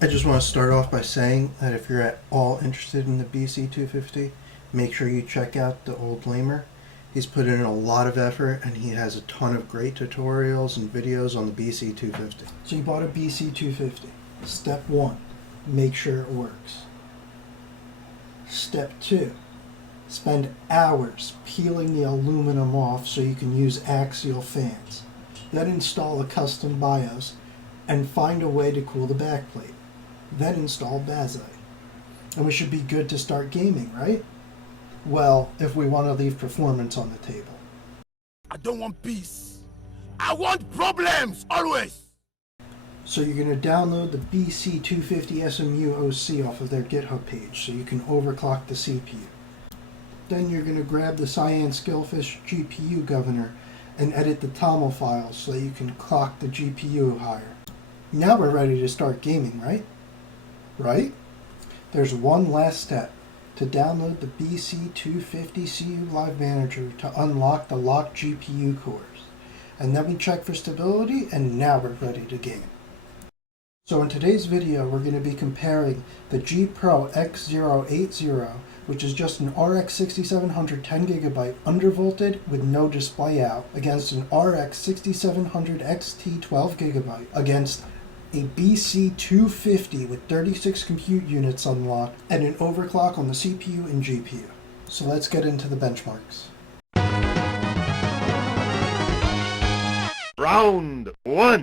I just want to start off by saying that if you're at all interested in the BC250, make sure you check out the old lamer. He's put in a lot of effort and he has a ton of great tutorials and videos on the BC250. So you bought a BC250. Step 1, make sure it works. Step 2, spend hours peeling the aluminum off so you can use axial fans. Then install a custom BIOS and find a way to cool the backplate. Then install Buildzoid. And we should be good to start gaming, right? Well, if we want to leave performance on the table. I don't want peace. I want problems, always! So you're going to download the BC250 SMU OC off of their GitHub page so you can overclock the CPU. Then you're going to grab the Cyan Skillfish GPU governor and edit the TOML files so that you can clock the GPU higher. Now we're ready to start gaming, right? Right? There's one last step. To download the BC250 CU Live Manager to unlock the locked GPU cores. And then we check for stability, and now we're ready to game. So in today's video, we're going to be comparing the G Pro X080, which is just an RX 6700 10GB undervolted with no display out, against an RX 6700 XT 12GB, against a BC250 with 36 compute units unlocked, and an overclock on the CPU and GPU. So let's get into the benchmarks. Round 1.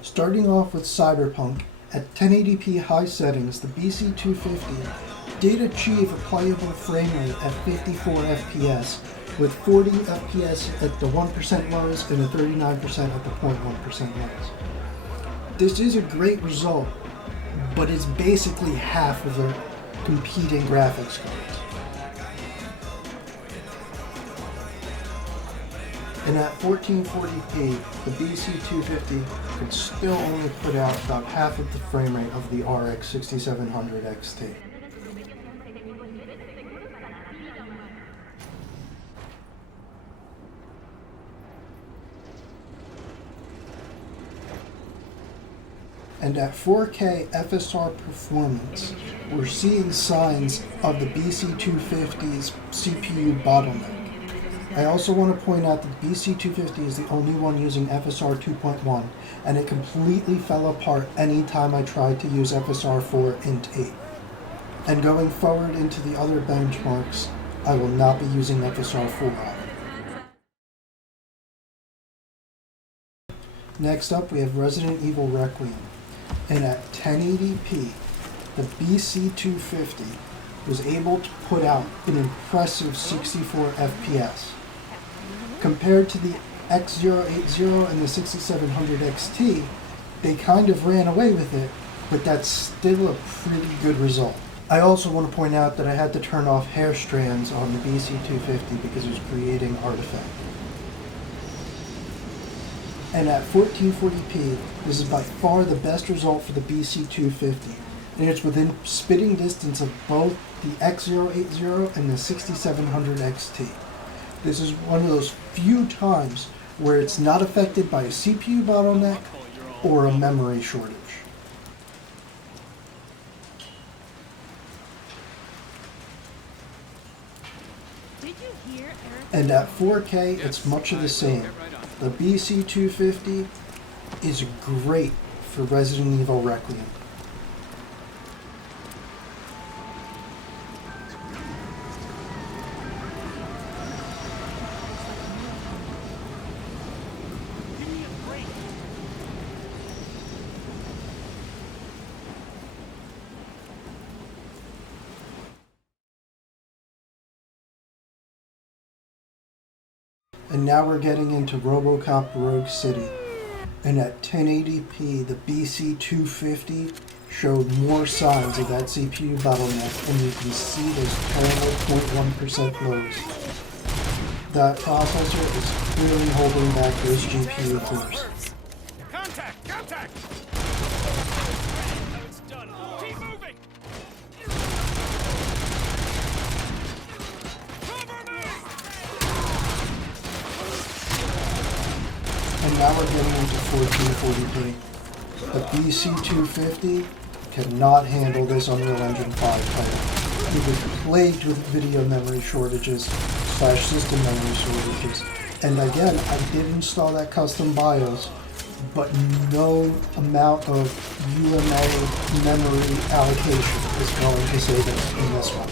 Starting off with Cyberpunk, at 1080p high settings, the BC250 did achieve a playable frame rate at 54 FPS, with 40 FPS at the 1% lows and a 39% at the 0.1% lows. This is a great result, but it's basically half of the competing graphics cards. And at 1440p, the BC250 could still only put out about half of the frame rate of the RX 6700 XT. And at 4K FSR performance, we're seeing signs of the BC250's CPU bottleneck. I also want to point out that the BC250 is the only one using FSR 2.1, and it completely fell apart anytime I tried to use FSR 4 int 8. And going forward into the other benchmarks, I will not be using FSR 4 on it. Next up, we have Resident Evil Requiem. And at 1080p, the BC250 was able to put out an impressive 64 FPS. Compared to the X080 and the 6700 XT, they kind of ran away with it, but that's still a pretty good result. I also want to point out that I had to turn off hair strands on the BC250 because it was creating artifact. And at 1440p, this is by far the best result for the BC250, and it's within spitting distance of both the X080 and the 6700 XT. This is one of those few times where it's not affected by a CPU bottleneck or a memory shortage. And at 4K, it's much of the same. The BC250 is great for Resident Evil Requiem. And now we're getting into RoboCop Rogue City. And at 1080p, the BC250 showed more signs of that CPU bottleneck, and you can see those terrible 0.1% lows. That processor is clearly holding back those GPU cores. Contact! Contact! It's done. Keep moving! Cover me! now we're getting into 1440p. The BC250 cannot handle this Unreal Engine 5 title. It was plagued with video memory shortages / system memory shortages. And again, I did install that custom BIOS, but no amount of UMA memory allocation is going to save us in this one.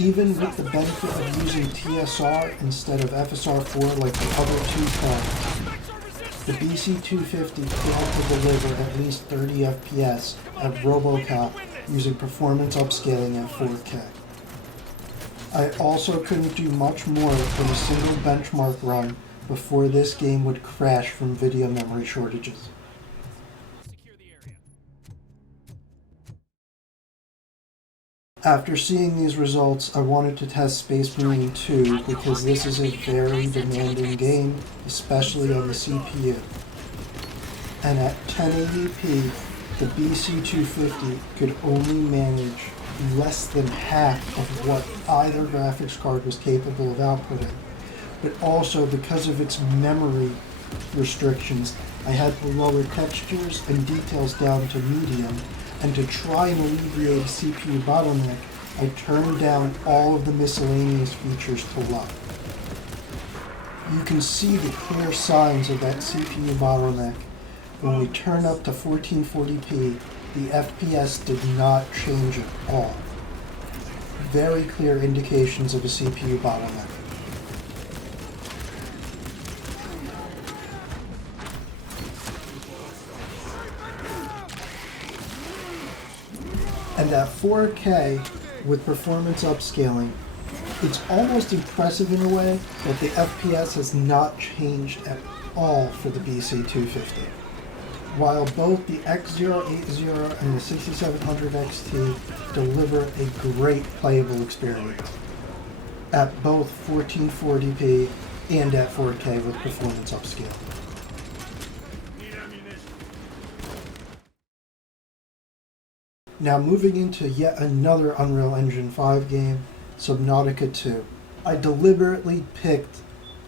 Even with the benefit of using TSR instead of FSR4 like the other two cards, the BC250 failed to deliver at least 30 FPS at RoboCop using performance upscaling at 4K. I also couldn't do much more than a single benchmark run before this game would crash from video memory shortages. After seeing these results, I wanted to test Space Marine 2 because this is a very demanding game, especially on the CPU. And at 1080p, the BC250 could only manage less than half of what either graphics card was capable of outputting. But also, because of its memory restrictions, I had to lower textures and details down to medium, and to try and alleviate a CPU bottleneck, I turned down all of the miscellaneous features to low. You can see the clear signs of that CPU bottleneck. When we turn up to 1440p, the FPS did not change at all. Very clear indications of a CPU bottleneck. And at 4K, with performance upscaling, it's almost impressive in a way that the FPS has not changed at all for the BC250. While both the X080 and the 6700 XT deliver a great playable experience at both 1440p and at 4K with performance upscaling. Now moving into yet another Unreal Engine 5 game, Subnautica 2. I deliberately picked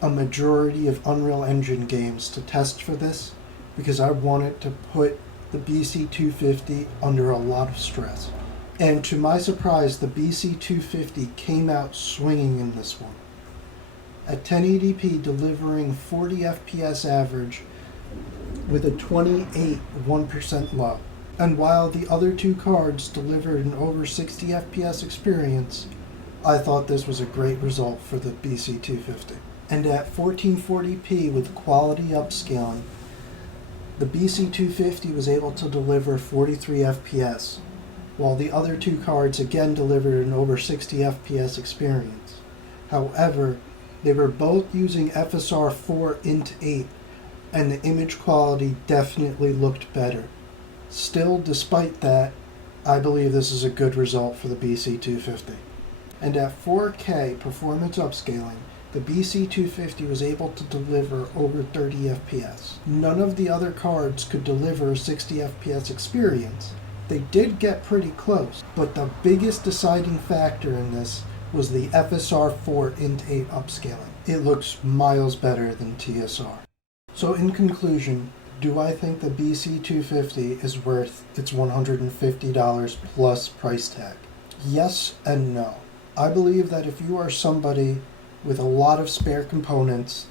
a majority of Unreal Engine games to test for this because I wanted to put the BC250 under a lot of stress. And to my surprise, the BC250 came out swinging in this one. At 1080p, delivering 40 FPS average with a 28 1% low. And while the other two cards delivered an over 60 FPS experience, I thought this was a great result for the BC250. And at 1440p with quality upscaling, the BC250 was able to deliver 43 FPS, while the other two cards again delivered an over 60 FPS experience. However, they were both using FSR 4 int 8, and the image quality definitely looked better. Still, despite that, I believe this is a good result for the BC250. And at 4K performance upscaling, the BC250 was able to deliver over 30 FPS. None of the other cards could deliver a 60 FPS experience. They did get pretty close, but the biggest deciding factor in this was the FSR 4 int 8 upscaling. It looks miles better than TSR. So in conclusion, do I think the BC250 is worth its $150 plus price tag? Yes and no. I believe that if you are somebody with a lot of spare components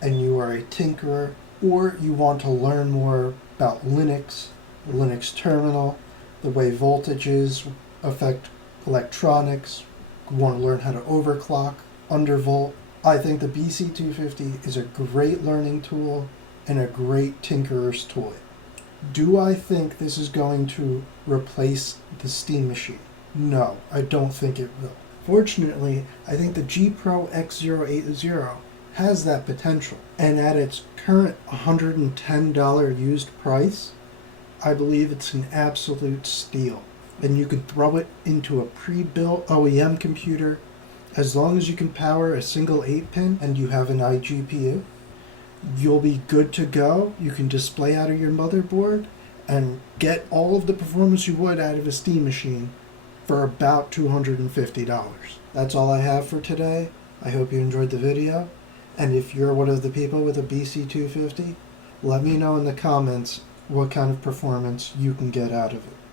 and you are a tinkerer, or you want to learn more about Linux, the Linux terminal, the way voltages affect electronics, you want to learn how to overclock, undervolt, I think the BC250 is a great learning tool and a great tinkerer's toy. Do I think this is going to replace the Steam machine? No, I don't think it will. Fortunately, I think the G Pro X080 has that potential, and at its current $110 used price, I believe it's an absolute steal. And you can throw it into a pre-built OEM computer. As long as you can power a single 8-pin and you have an iGPU, you'll be good to go. You can display out of your motherboard and get all of the performance you would out of a Steam machine for about $250. That's all I have for today. I hope you enjoyed the video. And if you're one of the people with a BC250, let me know in the comments what kind of performance you can get out of it.